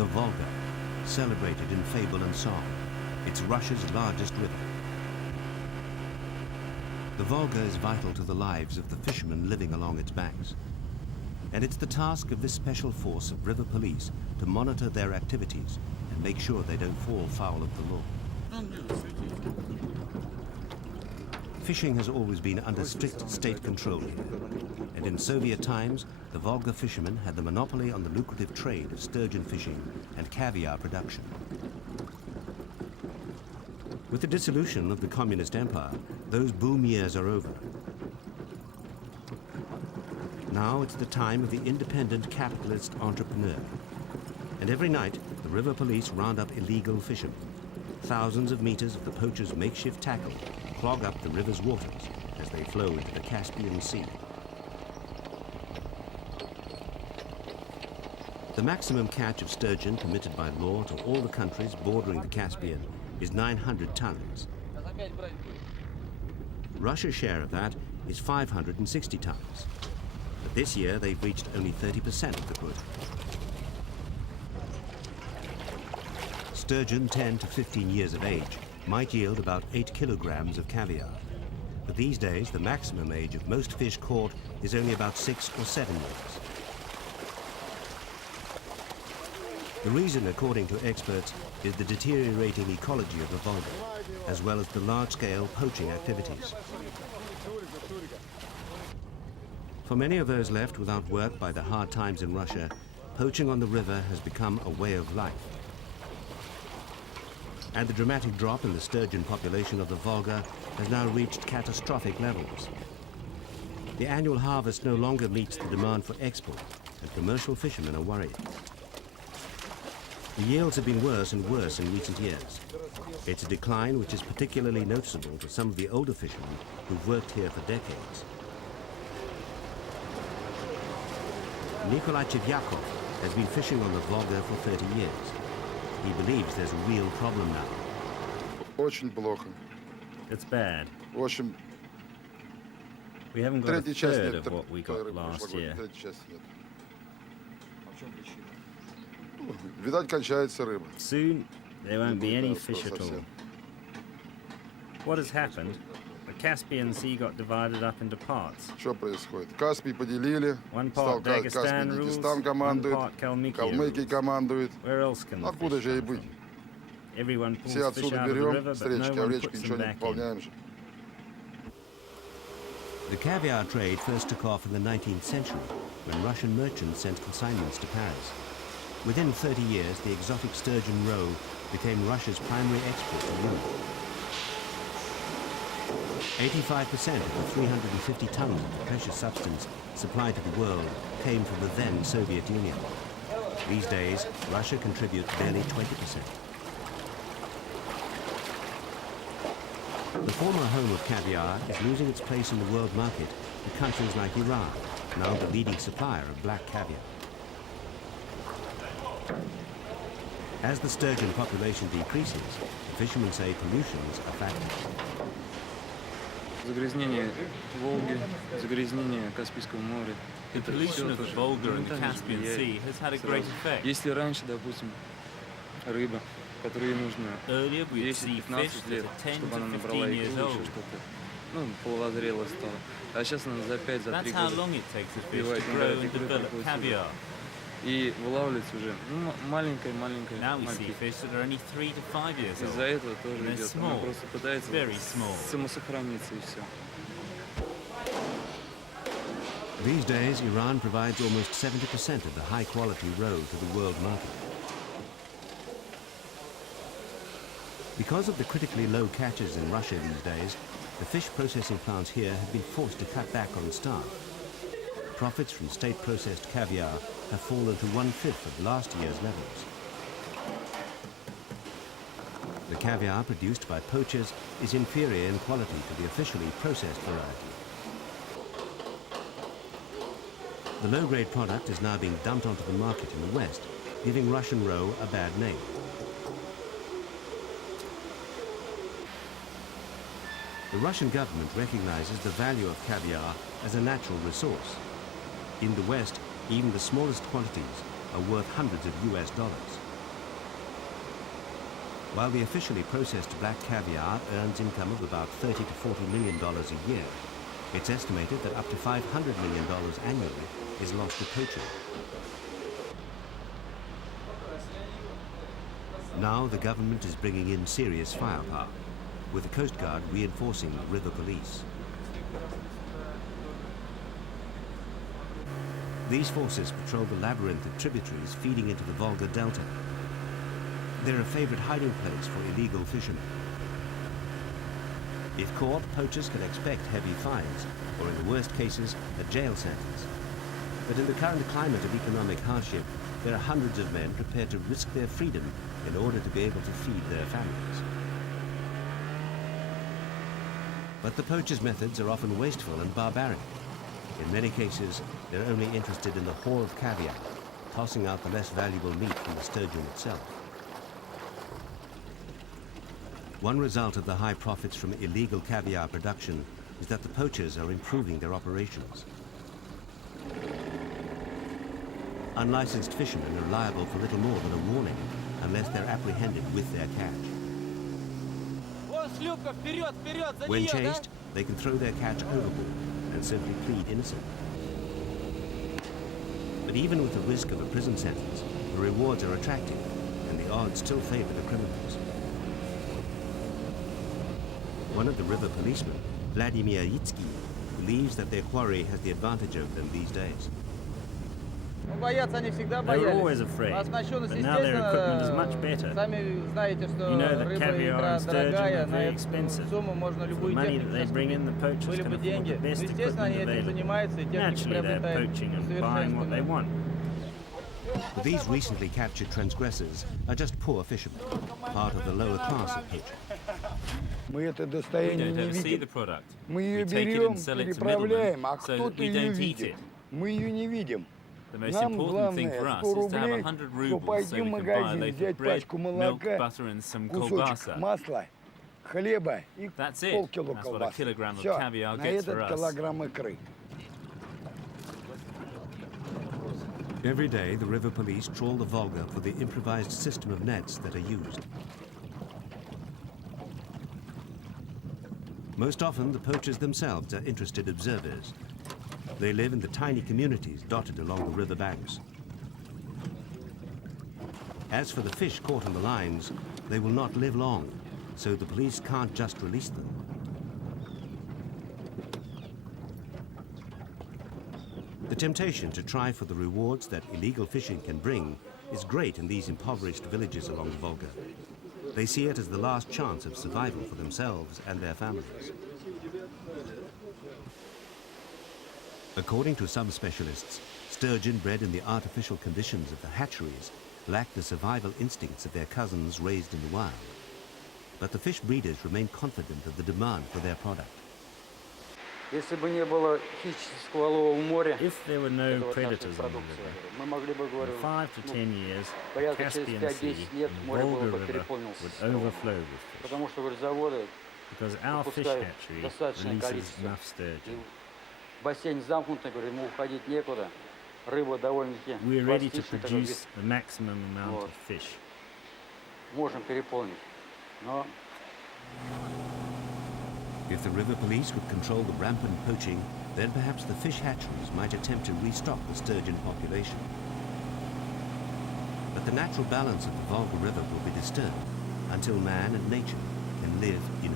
The Volga, celebrated in fable and song. It's Russia's largest river. The Volga is vital to the lives of the fishermen living along its banks. And it's the task of this special force of river police to monitor their activities and make sure they don't fall foul of the law. Fishing has always been under strict state control here. And in Soviet times, the Volga fishermen had the monopoly on the lucrative trade of sturgeon fishing and caviar production. With the dissolution of the Communist Empire, those boom years are over. Now it's the time of the independent capitalist entrepreneur. And every night, the river police round up illegal fishermen. Thousands of meters of the poachers' makeshift tackle clog up the river's waters as they flow into the Caspian Sea. The maximum catch of sturgeon permitted by law to all the countries bordering the Caspian is 900 tons. Russia's share of that is 560 tons. But this year they've reached only 30% of the quota. Sturgeon 10 to 15 years of age might yield about 8 kilograms of caviar. But these days the maximum age of most fish caught is only about 6 or 7 years. The reason, according to experts, is the deteriorating ecology of the Volga, as well as the large-scale poaching activities. For many of those left without work by the hard times in Russia, poaching on the river has become a way of life. And the dramatic drop in the sturgeon population of the Volga has now reached catastrophic levels. The annual harvest no longer meets the demand for export, and commercial fishermen are worried. The yields have been worse and worse in recent years. It's a decline which is particularly noticeable to some of the older fishermen who've worked here for decades. Nikolai Caviar has been fishing on the Volga for 30 years. He believes there's a real problem now. Очень плохо. It's bad. В общем, We haven't got a третья часть third нет, of what we got last year. третья часть нет. Видать, кончается рыба. Soon, there won't be any Да, fish at all. совсем. What has happened? The Caspian Sea got divided up into parts. Что происходит? Каспий поделили, One стал part Каспий Dagestan rules, Дагестан one командует, part Kalmykia Калмыкия rules. командует. Where else can the Откуда fish же и come быть? from? Everyone pulls Все fish отсюда out of the берем, river, с but речки, no а в one речку puts ничего them не back in. пополняем же. The caviar trade first took off in the 19th century when Russian merchants sent consignments to Paris. Within 30 years, the exotic sturgeon roe became Russia's primary export to Europe. 85% of the 350 tons of the precious substance supplied to the world came from the then Soviet Union. These days, Russia contributes barely 20%. The former home of caviar is losing its place in the world market to countries like Iran, now the leading supplier of black caviar. As the sturgeon population decreases, fishermen say pollution is a factor. Загрязнение Волги, загрязнение Каспийского моря. The pollution of the Volga and the Caspian Sea has had a great effect. Если раньше, допустим, рыба, которой нужно Earlier we would see 10-15 fish that лет, are 10 чтобы она to набрала 15 years икру, old. еще что-то, ну, половозрела стала. А сейчас она за 5-3 That's how года long it takes a fish успевает to grow набрать and икры, develop приходится caviar. и вылавливается уже маленькая Now we see мальки. fish that are only 3 to 5 years Из-за old. этого тоже They're идет. Она small, просто пытается very small. самосохраниться и все. These days, Iran provides almost 70% of the high-quality roe to the world market. Because of the critically low catches in Russia these days, the fish processing plants here have been forced to cut back on staff. Profits from state-processed caviar have fallen to 1/5 of last year's levels. The caviar produced by poachers is inferior in quality to the officially processed variety. The low-grade product is now being dumped onto the market in the West, giving Russian roe a bad name. The Russian government recognizes the value of caviar as a natural resource. In the West, even the smallest quantities are worth hundreds of US dollars. While the officially processed black caviar earns income of about $30 to $40 million a year, it's estimated that up to $500 million annually is lost to poaching. Now the government is bringing in serious firepower, with the Coast Guard reinforcing river police. These forces patrol the labyrinth of tributaries feeding into the Volga Delta. They're a favorite hiding place for illegal fishermen. If caught, poachers can expect heavy fines, or in the worst cases, a jail sentence. But in the current climate of economic hardship, there are hundreds of men prepared to risk their freedom in order to be able to feed their families. But the poachers' methods are often wasteful and barbaric. In many cases, they're only interested in the haul of caviar, tossing out the less valuable meat from the sturgeon itself. One result of the high profits from illegal caviar production is that the poachers are improving their operations. Unlicensed fishermen are liable for little more than a warning unless they're apprehended with their catch. When chased, they can throw their catch overboard and simply plead innocent. But even with the risk of a prison sentence, the rewards are attractive and the odds still favor the criminals. One of the river policemen, Vladimir Yitsky, believes that their quarry has the advantage over them these days. They were always afraid, but now their equipment is much better. You know that caviar and sturgeon are very expensive. For the money that they bring in, the poachers can afford the best equipment available. Naturally, they're poaching and buying what they want. But these recently captured transgressors are just poor fishermen, part of the lower class of poaching. We don't ever see the product. We take it and sell it to middlemen so that we don't eat it. The most important thing for us is to have 100 rubles so we can buy a loaf of bread, milk, butter and some kolbasa. That's it. That's what a kilogram of caviar gets for us. Every day, the river police trawl the Volga for the improvised system of nets that are used. Most often, the poachers themselves are interested observers. They live in the tiny communities dotted along the river banks. As for the fish caught in the lines, they will not live long, so the police can't just release them. The temptation to try for the rewards that illegal fishing can bring is great in these impoverished villages along the Volga. They see it as the last chance of survival for themselves and their families. According to some specialists, sturgeon bred in the artificial conditions of the hatcheries lack the survival instincts of their cousins raised in the wild. But the fish breeders remain confident of the demand for their product. If there were no predators on the river, in 5 to 10 years, the Caspian Sea and Volga River would overflow with fish, because our fish hatchery releases enough sturgeon. We're ready to produce the maximum amount of fish. If the river police would control the rampant poaching, then perhaps the fish hatcheries might attempt to restock the sturgeon population. But the natural balance of the Volga River will be disturbed until man and nature can live in